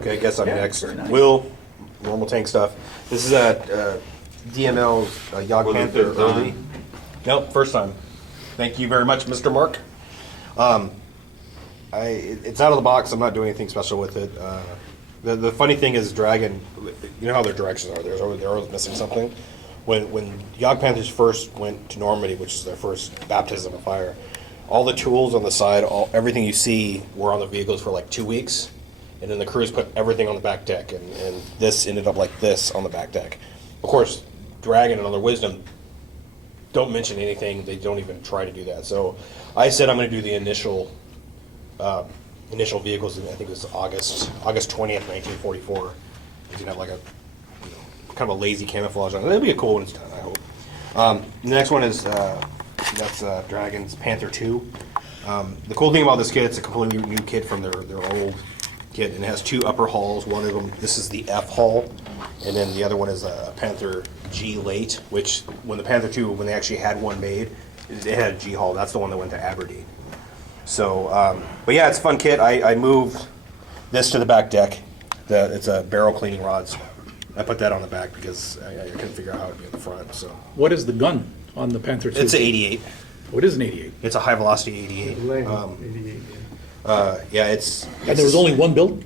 Okay, I guess I'm next. Will, normal tank stuff. This is a DML Jagdpanther early. Nope, first time. Thank you very much, Mr. Mark. It's out of the box. I'm not doing anything special with it. The funny thing is, Dragon. You know how their directions are. They're always missing something. When Jagdpanthers first went to Normandy, which is their first baptism of fire, all the tools on the side, everything you see, were on the vehicles for like 2 weeks. And then the crews put everything on the back deck, and this ended up like this on the back deck. Of course, Dragon and other wisdom don't mention anything. They don't even try to do that. So I said I'm going to do the initial vehicles. I think it was August 20th, 1944. It's going to have like a kind of a lazy camouflage on it. It'll be a cool when it's done, I hope. The next one is that's Dragon's Panther 2. The cool thing about this kit, it's a completely new kit from their old kit, and it has two upper hulls. One of them, this is the F hull, and then the other one is a Panther G late, which when the Panther 2, when they actually had one made, it had a G hull. That's the one that went to Aberdeen. So, but yeah, it's a fun kit. I moved this to the back deck. It's a barrel cleaning rods. I put that on the back because I couldn't figure out how it would be on the front. So, what is the gun on the Panther 2? it's an 88. Oh, it is an 88. It's a high velocity 88. 88. Yeah, it's. And there was only one build?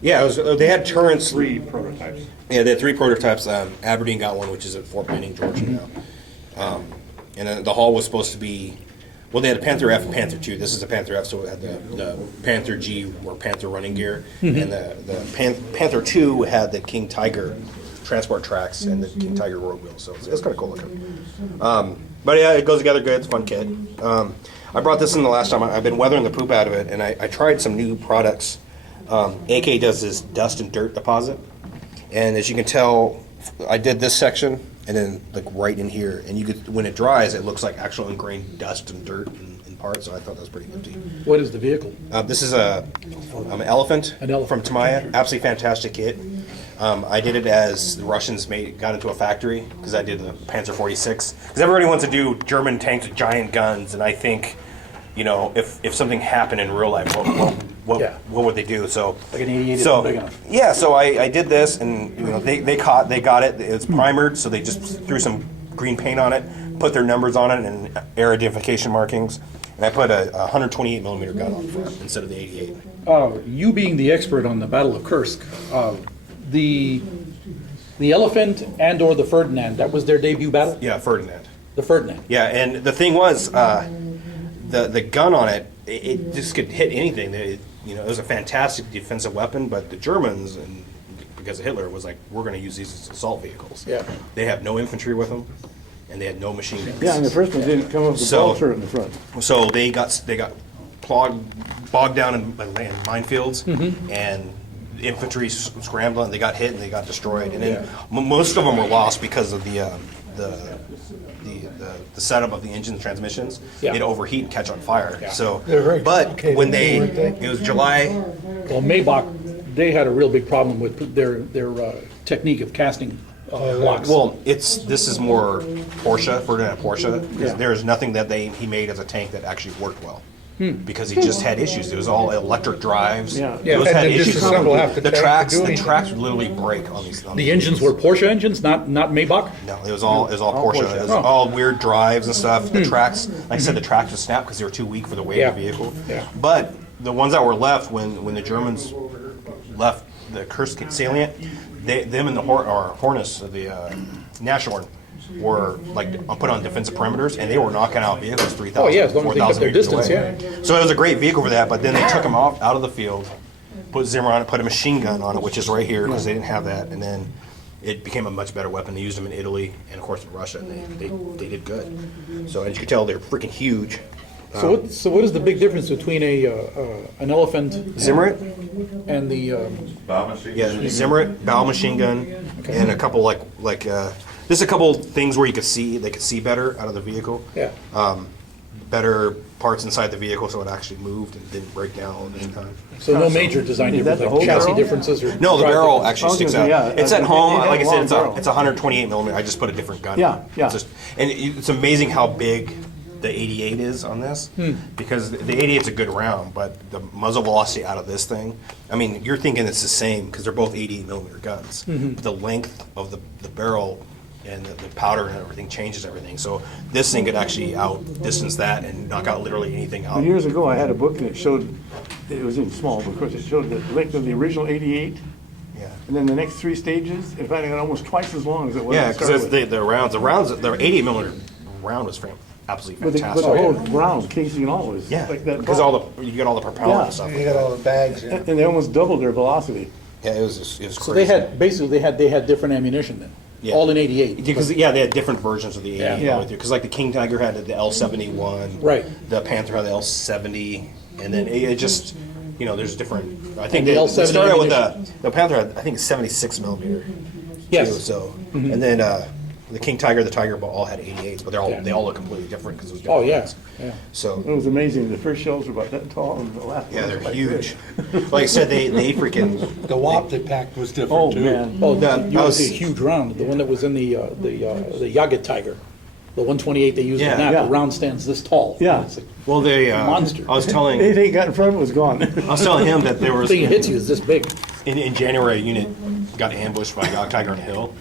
Yeah, they had turrets. 3 prototypes. Yeah, they had 3 prototypes. Aberdeen got one, which is at Fort Benning, Georgia now. And then the hull was supposed to be, well, they had a Panther F and Panther 2. This is a Panther F, so it had the Panther G or Panther running gear. And the Panther 2 had the King Tiger transport tracks and the King Tiger road wheels. So it's kind of cool looking. But yeah, it goes together good. It's a fun kit. I brought this in the last time. I've been weathering the poop out of it, and I tried some new products. AK does this dust and dirt deposit, and as you can tell, I did this section, and then like right in here, and you could, when it dries, it looks like actual ingrained dust and dirt in parts. So I thought that was pretty nifty. What is the vehicle? This is an Elefant, An Elefant. from Tamiya. Absolutely fantastic kit. I did it as the Russians got into a factory, because I did the Panzer 46. Because everybody wants to do German tanks with giant guns, and I think, you know, if something happened in real life, what would they do? So Like an 88 so isn't big enough. yeah, so I did this, and you know they got it. It's primered, so they just threw some green paint on it, put their numbers on it, and air identification markings. And I put a 128 millimeter gun on the front instead of the 88. You being the expert on the Battle of Kursk, the Elephant and or the Ferdinand, that was their debut battle? Yeah, Ferdinand. The Ferdinand. Yeah, and the thing was, the gun on it, it just could hit anything. It was a fantastic defensive weapon, but the Germans, and because of Hitler, was like, we're going to use these as assault vehicles. Yeah. They have no infantry with them, and they had no machine guns. Yeah, and the first one didn't come with the So- ball turret in the front. So they got bogged down in minefields, and infantry scrambled, and they got hit and they got destroyed. And then most of them were lost because of the setup of the engine and transmissions. Yeah. They'd overheat and catch on fire. Yeah. So, They're very but complicated, when weren't they? it was July. Well, Maybach, they had a real big problem with their technique of casting blocks. Well, this is more Porsche, Ferdinand Porsche, because there's nothing that he made as a tank that actually worked well. because he just had issues. It was all electric drives. Yeah. Yeah, Those and had then issues. disassemble half the The tank tracks, to do the anything. tracks would literally break on these. The engines were Porsche engines, not Maybach? No, it was all Porsche. Porsche. It was Oh. all weird drives and stuff. The tracks, like I said, the tracks would snap because they were too weak for the weight of the Yeah. vehicle. Yeah. But the ones that were left when the Germans left the Kursk salient, them and the Hornets, the Nashorn, were like put on defensive perimeters, and they were knocking out vehicles 3,000, Oh, yeah, as long as they kept 4,000 their meters distance, away. So it was a great vehicle for that. But then they took him out of the field, put Zimmer on it, put a machine gun on it, which is right here because they didn't have that, and then it became a much better weapon. They used them in Italy and of course in Russia, and they did good. So as you can tell, they're freaking huge. So what is the big difference between an Elephant Zimmerit, and the, yeah, Zimmerit, bow machine gun, and a couple there's a couple things where they could see better out of the vehicle. yeah, Better parts inside the vehicle, so it actually moved and didn't break down all the time. so no major design Is that difference, the like whole chassis barrel? differences or? No, the drive barrel difference? actually I was sticks gonna out. say, yeah, It's at it home. had Like I a said, long it's barrel. it's 128 millimeter. I just put a different gun. Yeah, on it. yeah. It's and it's amazing how big the 88 is on this, because the 88's a good round, but the muzzle velocity out of this thing, I mean, you're thinking it's the same because they're both 88 millimeter guns, but the length of the barrel and the powder and everything changes everything. So this thing could actually outdistance that and knock out literally anything out. Years ago, I had a book and it showed, it was in small, but of course it showed the length of the original 88, Yeah. and then the next three stages. In fact, it got almost twice as long as it was. Yeah, to start because with. the rounds, the 88 millimeter round was absolutely But the fantastic. whole ground casing and all was Yeah, like that. because you get all the propellant Yeah. and stuff. You got all the bags, yeah. And they almost doubled their velocity. Yeah, it was crazy. So they had, basically, they had different ammunition then, Yeah. all in 88. Because they had different versions of the 80. Yeah. Because like the King Tiger had the L71, Right. The Panther had the L70, and then it just there's different. I think And the they L70 started out with ammunition. the Panther had I think 76 millimeter. Yes. Too, so and then the King Tiger, the Tiger all had 88s, but they all look completely different because it was different Oh, yeah, guns. yeah. So It was amazing. The first shells were about that tall, and the last yeah, ones they're were like huge. this. Like I said, they freaking. The wop they packed was different Oh too. man. Oh, Yeah, you I would was- see a huge round, the one that was in the Jagdpanther, the 128 they used in Yeah. that, Yeah. the round stands this tall. Yeah. It's like, Well, they. Monster. I was telling. Anything got in front of it was gone. I was telling him that there was thing that hits you is this big. in January a unit got ambushed by a Jagdtiger on a hill.